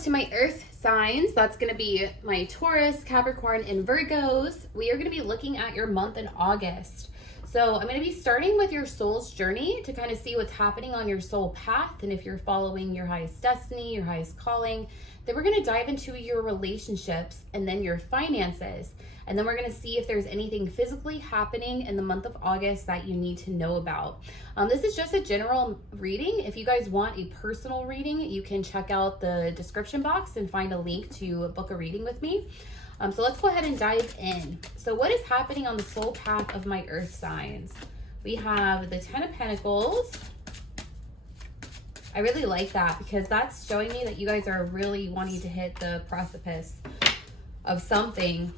to my earth signs, that's going to be my Taurus, Capricorn, and Virgos. We are going to be looking at your month in August. So I'm going to be starting with your soul's journey to kind of see what's happening on your soul path and if you're following your highest destiny, your highest calling. Then we're going to dive into your relationships and then your finances. And then we're going to see if there's anything physically happening in the month of August that you need to know about. This is just a general reading. If you guys want a personal reading, you can check out the description box and find a link to book a reading with me. So let's go ahead and dive in. So what is happening on the soul path of my earth signs? We have the 10 of Pentacles. I really like that because that's showing me that you guys are really wanting to hit the precipice of something.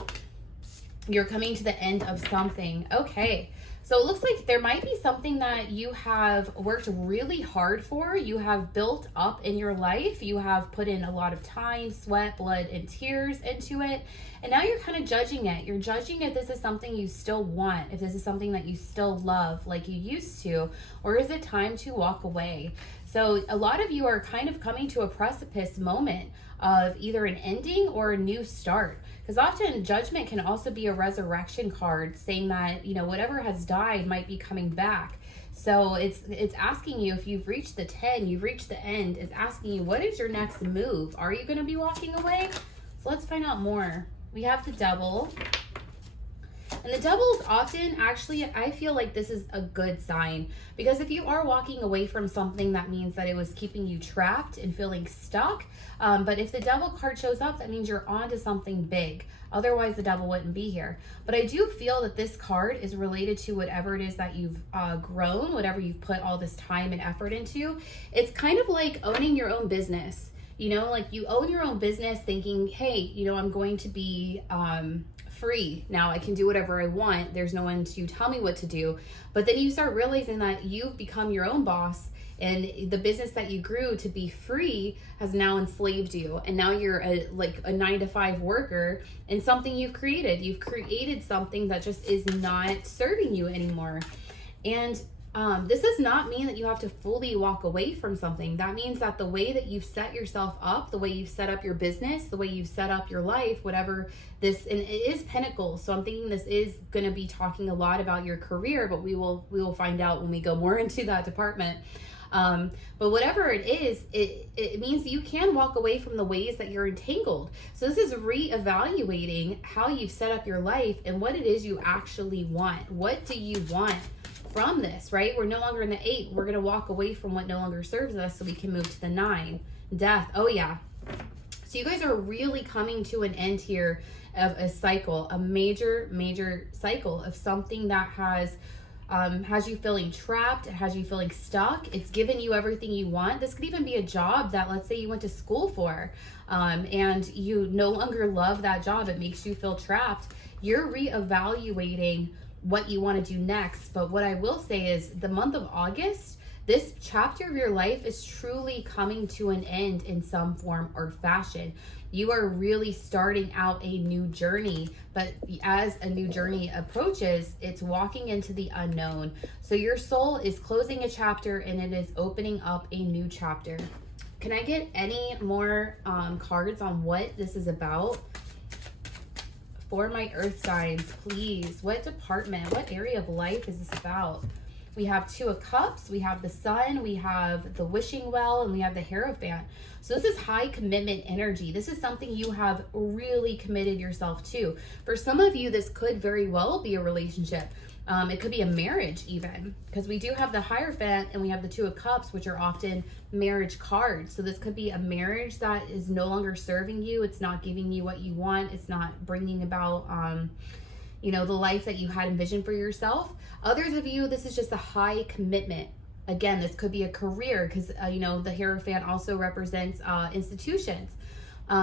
You're coming to the end of something. Okay. So it looks like there might be something that you have worked really hard for. You have built up in your life. You have put in a lot of time, sweat, blood, and tears into it. And now you're kind of judging it. You're judging if this is something you still want, if this is something that you still love like you used to, or is it time to walk away? So a lot of you are kind of coming to a precipice moment of either an ending or a new start. Because often judgment can also be a resurrection card saying that, you know, whatever has died might be coming back. So it's asking you, if you've reached the 10, you've reached the end, it's asking you, what is your next move? Are you going to be walking away? So let's find out more. We have the Devil. And the Devil is often, actually, I feel like this is a good sign. Because if you are walking away from something, that means that it was keeping you trapped and feeling stuck. But if the Devil card shows up, that means you're on to something big. Otherwise, the Devil wouldn't be here. But I do feel that this card is related to whatever it is that you've grown, whatever you've put all this time and effort into. It's kind of like owning your own business. You know, like you own your own business thinking, hey, you know, I'm going to be free. Now I can do whatever I want. There's no one to tell me what to do. But then you start realizing that you've become your own boss and the business that you grew to be free has now enslaved you. And now you're a 9-to-5 worker in something you've created. You've created something that just is not serving you anymore. And this does not mean that you have to fully walk away from something. That means that the way that you've set yourself up, the way you've set up your business, the way you've set up your life, whatever this, and it is Pentacles. So I'm thinking this is going to be talking a lot about your career, but we will find out when we go more into that department. But whatever it is, it means you can walk away from the ways that you're entangled. So this is reevaluating how you've set up your life and what it is you actually want. What do you want from this, right? We're no longer in the 8. We're going to walk away from what no longer serves us so we can move to the 9. Death. Oh yeah. So you guys are really coming to an end here of a cycle, a major cycle of something that has you feeling trapped, it has you feeling stuck, it's given you everything you want. This could even be a job that, let's say, you went to school for, and you no longer love that job. It makes you feel trapped. You're reevaluating what you want to do next. But what I will say is the month of August, this chapter of your life is truly coming to an end in some form or fashion. You are really starting out a new journey, but as a new journey approaches, it's walking into the unknown. So your soul is closing a chapter and it is opening up a new chapter. Can I get any more cards on what this is about? For my earth signs, please. What department, what area of life is this about? We have 2 of Cups, we have the Sun, we have the Wishing Well, and we have the Hierophant. So this is high commitment energy. This is something you have really committed yourself to. For some of you, this could very well be a relationship. It could be a marriage even, because we do have the Hierophant and we have the 2 of Cups, which are often marriage cards. So this could be a marriage that is no longer serving you. It's not giving you what you want. It's not bringing about, you know, the life that you had envisioned for yourself. Others of you, this is just a high commitment. Again, this could be a career because, you know, the Hierophant also represents institutions.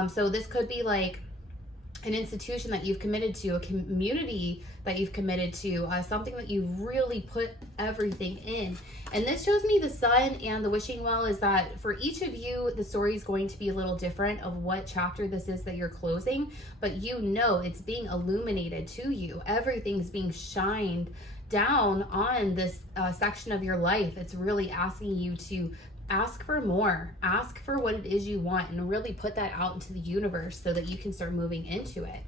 So this could be like an institution that you've committed to, a community that you've committed to, something that you've really put everything in. And this shows me the Sun and the Wishing Well is that for each of you, the story is going to be a little different of what chapter this is that you're closing, but you know it's being illuminated to you. Everything's being shined down on this section of your life. It's really asking you to ask for more. Ask for what it is you want and really put that out into the universe so that you can start moving into it.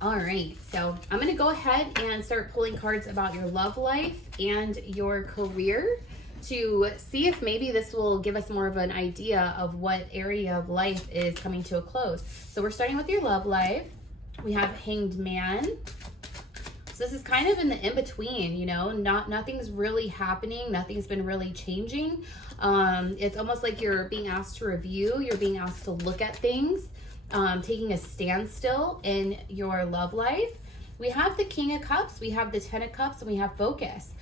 All right, so I'm going to go ahead and start pulling cards about your love life and your career to see if maybe this will give us more of an idea of what area of life is coming to a close. So we're starting with your love life. We have Hanged Man. So this is kind of in the in-between, you know, nothing's really happening. Nothing's been really changing. It's almost like you're being asked to review. You're being asked to look at things. Taking a standstill in your love life. We have the King of Cups, we have the Ten of Cups, and we have focus.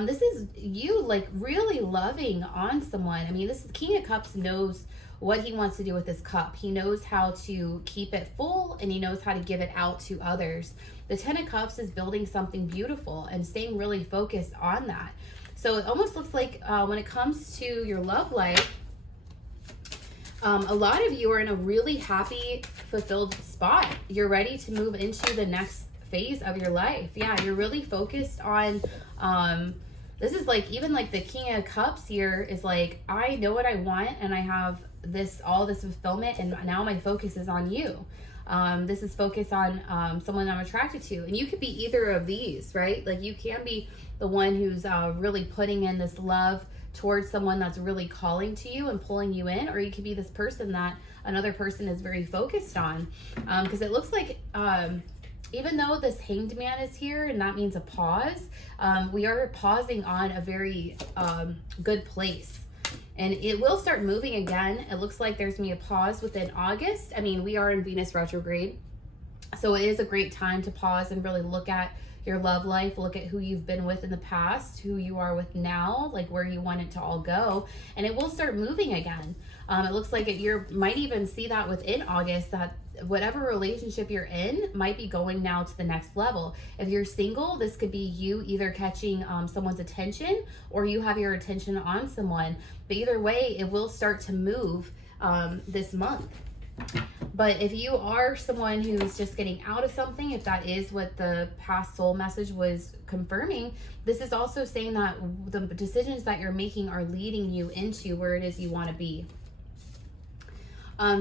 This is you like really loving on someone. I mean, this King of Cups knows what he wants to do with this cup. He knows how to keep it full and he knows how to give it out to others. The Ten of Cups is building something beautiful and staying really focused on that. So it almost looks like when it comes to your love life, a lot of you are in a really happy, fulfilled spot. You're ready to move into the next phase of your life. Yeah, you're really focused on, this is like, even like the King of Cups here is like, I know what I want and I have all this fulfillment and now my focus is on you. This is focus on someone I'm attracted to. And you could be either of these, right? Like you can be the one who's really putting in this love towards someone that's really calling to you and pulling you in, or you could be this person that another person is very focused on. Because it looks like even though this Hanged Man is here and that means a pause, we are pausing on a very good place. And it will start moving again. It looks like there's going to be a pause within August. I mean, we are in Venus retrograde. So it is a great time to pause and really look at your love life, look at who you've been with in the past, who you are with now, like where you want it to all go, and it will start moving again. It looks like you might even see that within August, that whatever relationship you're in might be going now to the next level. If you're single, this could be you either catching someone's attention or you have your attention on someone. But either way, it will start to move this month. But if you are someone who's just getting out of something, if that is what the past soul message was confirming, this is also saying that the decisions that you're making are leading you into where it is you want to be.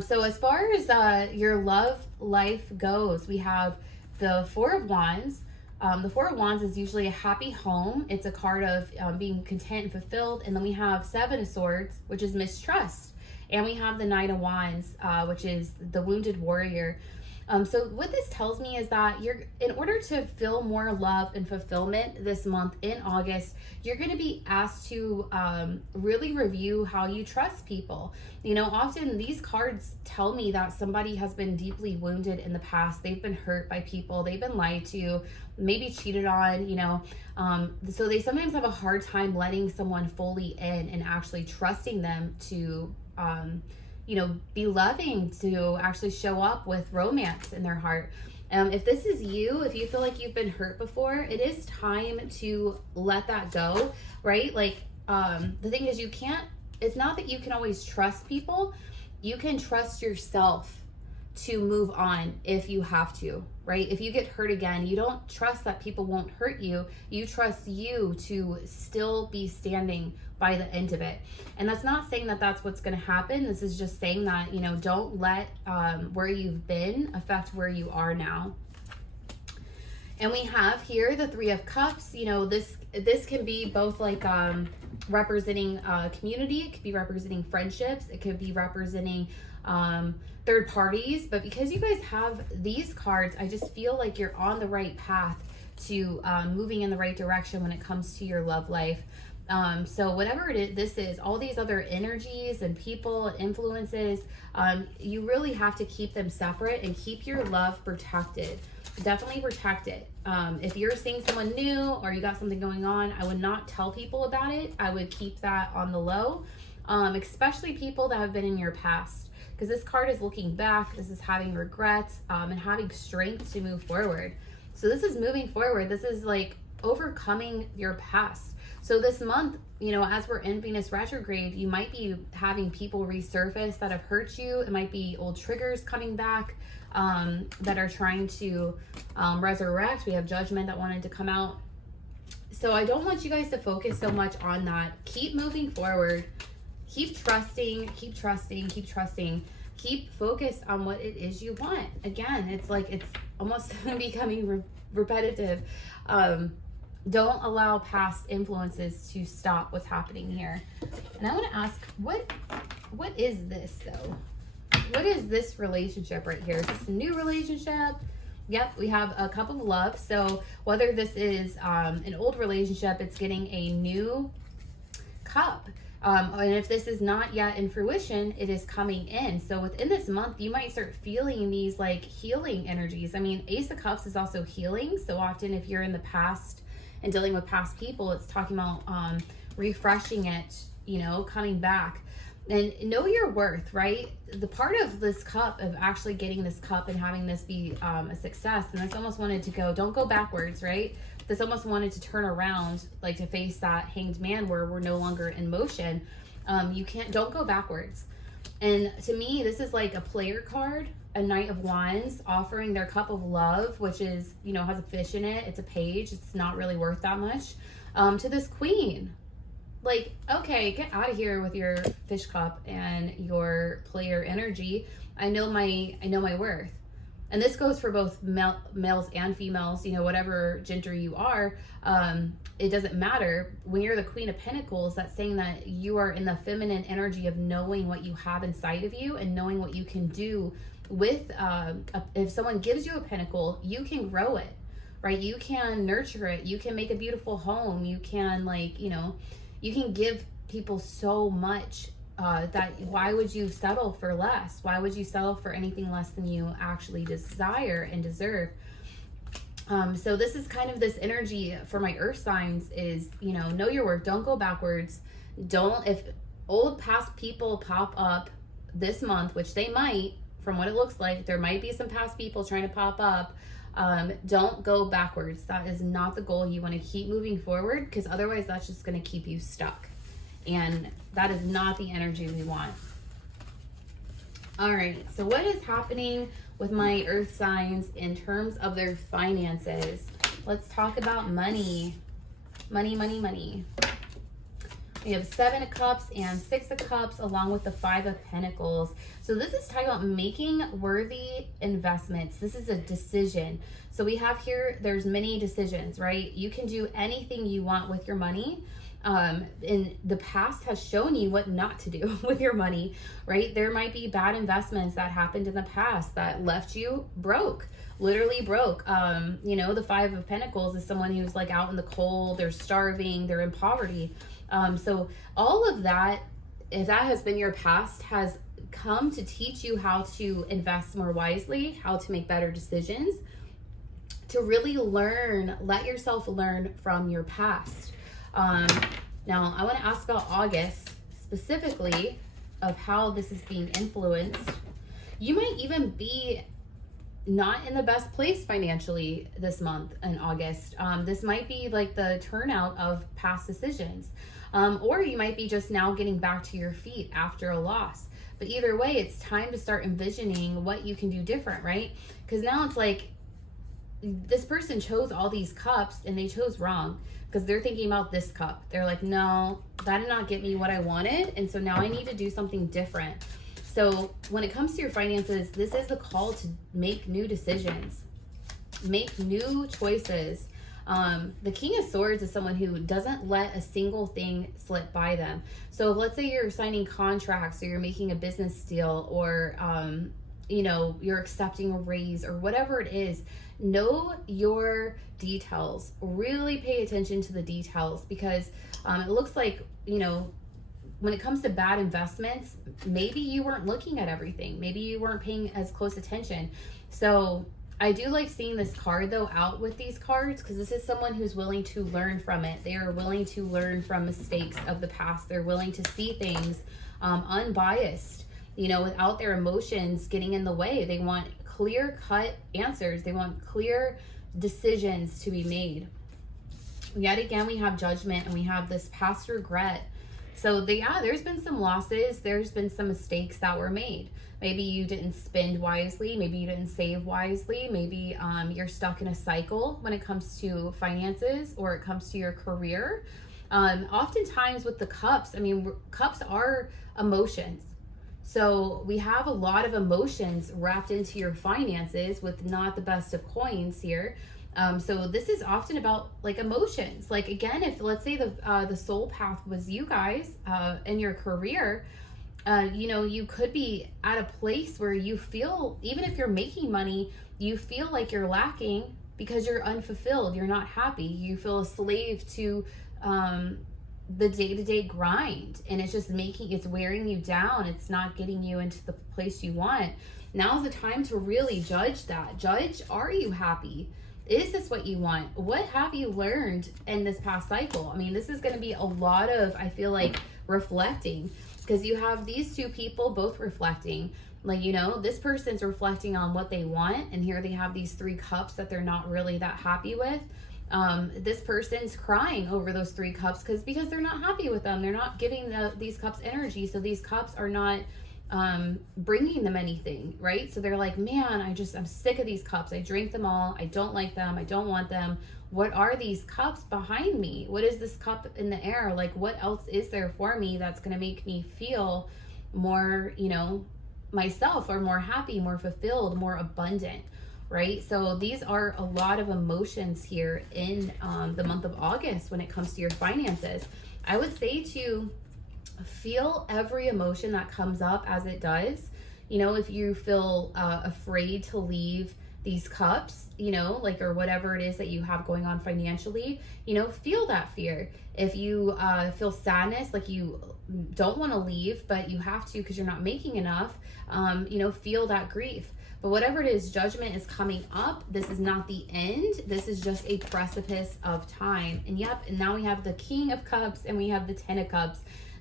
So as far as your love life goes, we have the Four of Wands. The Four of Wands is usually a happy home. It's a card of being content and fulfilled. And then we have Seven of Swords, which is mistrust. And we have the Knight of Wands, which is the wounded warrior. So what this tells me is that in order to feel more love and fulfillment this month in August, you're going to be asked to really review how you trust people. You know, often these cards tell me that somebody has been deeply wounded in the past. They've been hurt by people. They've been lied to, maybe cheated on, you know. So they sometimes have a hard time letting someone fully in and actually trusting them to you know, be loving, to actually show up with romance in their heart. If this is you, if you feel like you've been hurt before, it is time to let that go, right? Like, the thing is, it's not that you can always trust people. You can trust yourself to move on if you have to, right? If you get hurt again, you don't trust that people won't hurt you. You trust you to still be standing by the end of it. And that's not saying that that's what's going to happen. This is just saying that, you know, don't let where you've been affect where you are now. And we have here the Three of Cups. You know, this can be both like representing community. It could be representing friendships. It could be representing third parties. But because you guys have these cards, I just feel like you're on the right path to moving in the right direction when it comes to your love life. So whatever this is, all these other energies and people and influences, you really have to keep them separate and keep your love protected. Definitely protect it. If you're seeing someone new or you got something going on, I would not tell people about it. I would keep that on the low, especially people that have been in your past. Because this card is looking back, this is having regrets, and having strength to move forward. So this is moving forward. This is like overcoming your past. So this month, you know, as we're in Venus retrograde, you might be having people resurface that have hurt you. It might be old triggers coming back that are trying to resurrect. We have Judgment that wanted to come out. So I don't want you guys to focus so much on that. Keep moving forward. keep trusting, keep trusting, keep trusting. Keep focused on what it is you want. Again, it's like it's almost becoming repetitive. Don't allow past influences to stop what's happening here. And I want to ask, what is this though? What is this relationship right here? Is this a new relationship? Yep, we have a cup of love. So whether this is an old relationship, it's getting a new cup. And if this is not yet in fruition, it is coming in. So within this month, you might start feeling these like healing energies. I mean, Ace of Cups is also healing. So often if you're in the past and dealing with past people, it's talking about refreshing it, you know, coming back. And know your worth, right? The part of this cup, of actually getting this cup and having this be a success, and this almost wanted to go, don't go backwards, right? This almost wanted to turn around, like to face that Hanged Man where we're no longer in motion. Don't go backwards. And to me, this is like a player card, a Knight of Wands offering their cup of love, which is, you know, has a fish in it. It's a page. It's not really worth that much. To this Queen. Like, okay, get out of here with your fish cup and your player energy. I know my worth. And this goes for both males and females, you know, whatever gender you are, it doesn't matter. When you're the Queen of Pentacles, that's saying that you are in the feminine energy of knowing what you have inside of you and knowing what you can do with, if someone gives you a pentacle, you can grow it, right? You can nurture it. You can make a beautiful home. You can, like, you know, you can give people so much. That why would you settle for less? Why would you settle for anything less than you actually desire and deserve? So this is kind of this energy for my earth signs is, you know your worth. Don't go backwards. If old past people pop up this month, which they might, from what it looks like, there might be some past people trying to pop up. Don't go backwards. That is not the goal. You want to keep moving forward, because otherwise that's just going to keep you stuck. And that is not the energy we want. All right, so what is happening with my earth signs in terms of their finances? Let's talk about money. Money, money, money. We have 7 of Cups and 6 of Cups along with the 5 of Pentacles. So this is talking about making worthy investments. This is a decision. So we have here, there's many decisions, right? You can do anything you want with your money. And the past has shown you what not to do with your money, right? There might be bad investments that happened in the past that left you broke, literally broke. You know, the 5 of Pentacles is someone who's like out in the cold, they're starving, they're in poverty. So all of that, if that has been your past, has come to teach you how to invest more wisely, how to make better decisions, to really learn, let yourself learn from your past. Now I want to ask about August specifically, of how this is being influenced. You might even be not in the best place financially this month in August. This might be like the turnout of past decisions. Or you might be just now getting back to your feet after a loss. But either way, it's time to start envisioning what you can do different, right? Because now it's like this person chose all these cups and they chose wrong, because they're thinking about this cup. They're like, no, that did not get me what I wanted. And so now I need to do something different. So when it comes to your finances, this is the call to make new decisions, make new choices. The King of Swords is someone who doesn't let a single thing slip by them. So let's say you're signing contracts, or you're making a business deal, or, you know, you're accepting a raise, or whatever it is. Know your details. Really pay attention to the details, because it looks like, you know, when it comes to bad investments, maybe you weren't looking at everything. Maybe you weren't paying as close attention. So I do like seeing this card though out with these cards, because this is someone who's willing to learn from it. They are willing to learn from mistakes of the past. They're willing to see things unbiased, you know, without their emotions getting in the way. They want clear-cut answers. They want clear decisions to be made. Yet again, we have Judgment, and we have this past regret. So there's been some losses. There's been some mistakes that were made. Maybe you didn't spend wisely. Maybe you didn't save wisely. Maybe you're stuck in a cycle when it comes to finances, or it comes to your career. Oftentimes with the cups, I mean, cups are emotions. So we have a lot of emotions wrapped into your finances with not the best of coins here. So this is often about like emotions. Like again, if let's say the soul path was you guys in your career, you know, you could be at a place where you feel, even if you're making money, you feel like you're lacking because you're unfulfilled. You're not happy. You feel a slave to the day-to-day grind, and it's just it's wearing you down. It's not getting you into the place you want. Now's the time to really judge that. Judge, are you happy? Is this what you want? What have you learned in this past cycle? I mean, this is going to be a lot of, I feel like, reflecting, because you have these two people both reflecting. Like, you know, this person's reflecting on what they want, and here they have these 3 cups that they're not really that happy with. This person's crying over those 3 cups because they're not happy with them. They're not giving these cups energy, so these cups are not bringing them anything, right? So they're like, man, I'm sick of these cups. I drink them all. I don't like them. I don't want them. What are these cups behind me? What is this cup in the air? Like, what else is there for me that's going to make me feel more, you know, myself, or more happy, more fulfilled, more abundant, right? So these are a lot of emotions here in the month of August when it comes to your finances. I would say to feel every emotion that comes up as it does. You know, if you feel afraid to leave these cups, you know, like, or whatever it is that you have going on financially, you know, feel that fear. If you feel sadness, like you don't want to leave, but you have to because you're not making enough, you know, feel that grief. But whatever it is, judgment is coming up. This is not the end. This is just a precipice of time. And yep, and now we have the King of Cups and we have the Ten of Cups.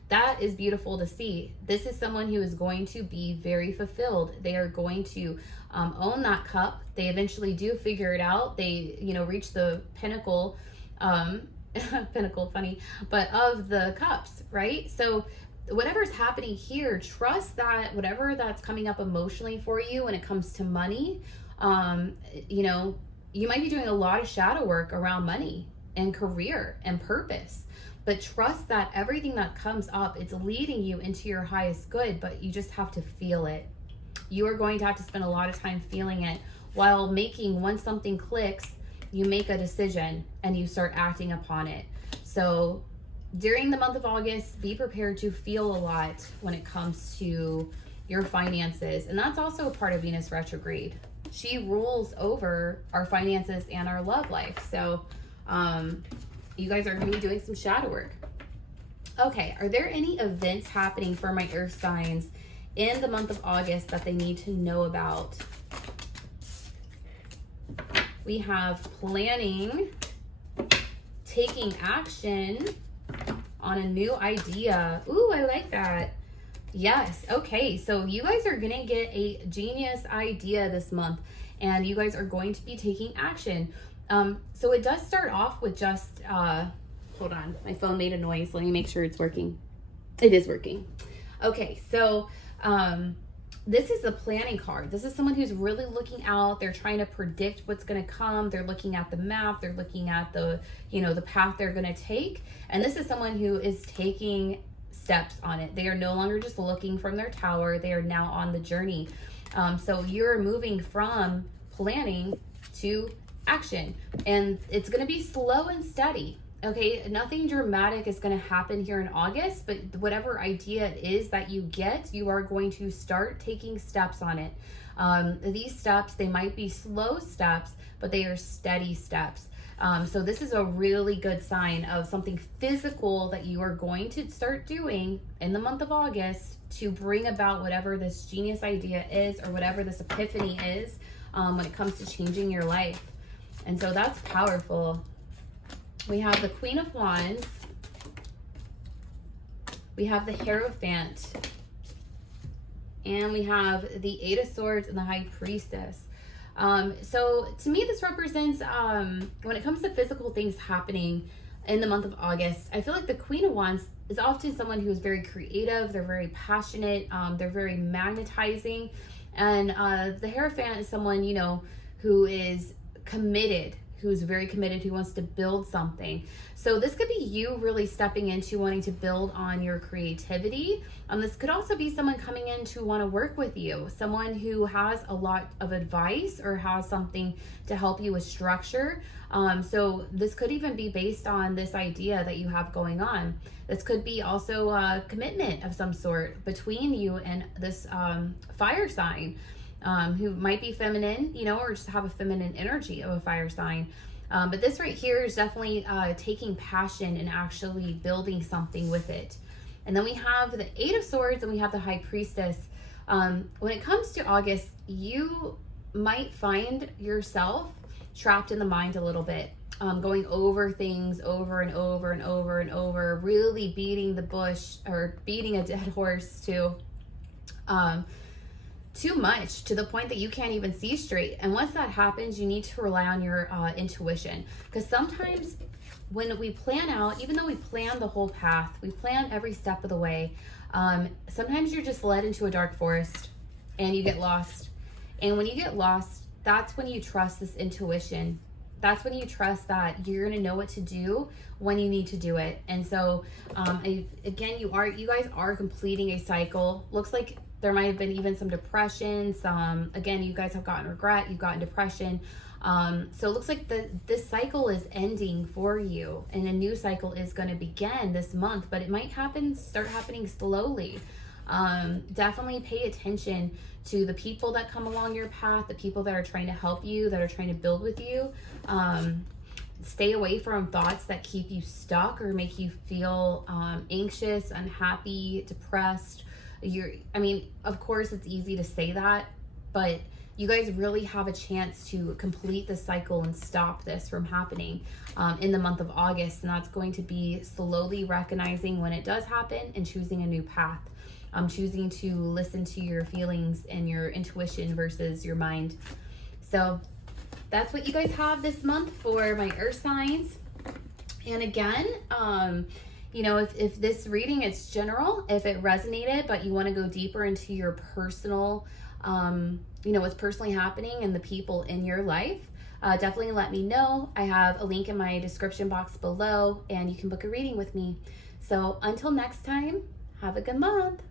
That is beautiful to see. This is someone who is going to be very fulfilled. They are going to own that cup. They eventually do figure it out. They, you know, reach the pinnacle, pinnacle, funny, but of the cups, right? So whatever's happening here, trust that whatever that's coming up emotionally for you when it comes to money, you know, you might be doing a lot of shadow work around money and career and purpose. But trust that everything that comes up, it's leading you into your highest good, but you just have to feel it. You are going to have to spend a lot of time feeling it while once something clicks, you make a decision and you start acting upon it. So during the month of August, be prepared to feel a lot when it comes to your finances. And that's also a part of Venus retrograde. She rules over our finances and our love life. So, you guys are going to be doing some shadow work. Okay, are there any events happening for my earth signs in the month of August that they need to know about? We have planning, taking action on a new idea. Ooh, I like that. Yes, okay, so you guys are going to get a genius idea this month, and you guys are going to be taking action. So it does start off with just, hold on, my phone made a noise. Let me make sure it's working. It is working. Okay, so this is the planning card. This is someone who's really looking out. They're trying to predict what's going to come. They're looking at the map. They're looking at the, you know, the path they're going to take. And this is someone who is taking steps on it. They are no longer just looking from their tower. They are now on the journey. So you're moving from planning to action, and it's going to be slow and steady. Okay, nothing dramatic is going to happen here in August, but whatever idea it is that you get, you are going to start taking steps on it. These steps, they might be slow steps, but they are steady steps. So this is a really good sign of something physical that you are going to start doing in the month of August to bring about whatever this genius idea is, or whatever this epiphany is, when it comes to changing your life. And so that's powerful. We have the Queen of Wands. We have the Hierophant. And we have the Eight of Swords and the High Priestess. So to me, this represents, when it comes to physical things happening in the month of August, I feel like the Queen of Wands is often someone who is very creative. They're very passionate. They're very magnetizing. And the Hierophant is someone, you know, who is committed, who's very committed, who wants to build something. So this could be you really stepping into wanting to build on your creativity. This could also be someone coming in to want to work with you, someone who has a lot of advice or has something to help you with structure. So this could even be based on this idea that you have going on. This could be also a commitment of some sort between you and this fire sign, who might be feminine, you know, or just have a feminine energy of a fire sign. But this right here is definitely taking passion and actually building something with it. And then we have the Eight of Swords and we have the High Priestess. When it comes to August, you might find yourself trapped in the mind a little bit, going over things over and over and over and over, really beating the bush or beating a dead horse too much, to the point that you can't even see straight. And once that happens, you need to rely on your intuition, because sometimes when we plan out, even though we plan the whole path, we plan every step of the way, sometimes you're just led into a dark forest and you get lost. And when you get lost, that's when you trust this intuition. That's when you trust that you're going to know what to do when you need to do it. And so again, you guys are completing a cycle. Looks like there might have been even some depression, again, you guys have gotten regret, you've gotten depression. So it looks like this cycle is ending for you, and a new cycle is going to begin this month, but it might start happening slowly. Definitely pay attention to the people that come along your path, the people that are trying to help you, that are trying to build with you. Stay away from thoughts that keep you stuck or make you feel anxious, unhappy, depressed. I mean, of course it's easy to say that, but you guys really have a chance to complete the cycle and stop this from happening in the month of August. And that's going to be slowly recognizing when it does happen and choosing a new path. Choosing to listen to your feelings and your intuition versus your mind. So that's what you guys have this month for my earth signs. And again, you know, if this reading is general, if it resonated, but you want to go deeper into your personal, you know, what's personally happening and the people in your life, definitely let me know. I have a link in my description box below, and you can book a reading with me. So until next time, have a good month.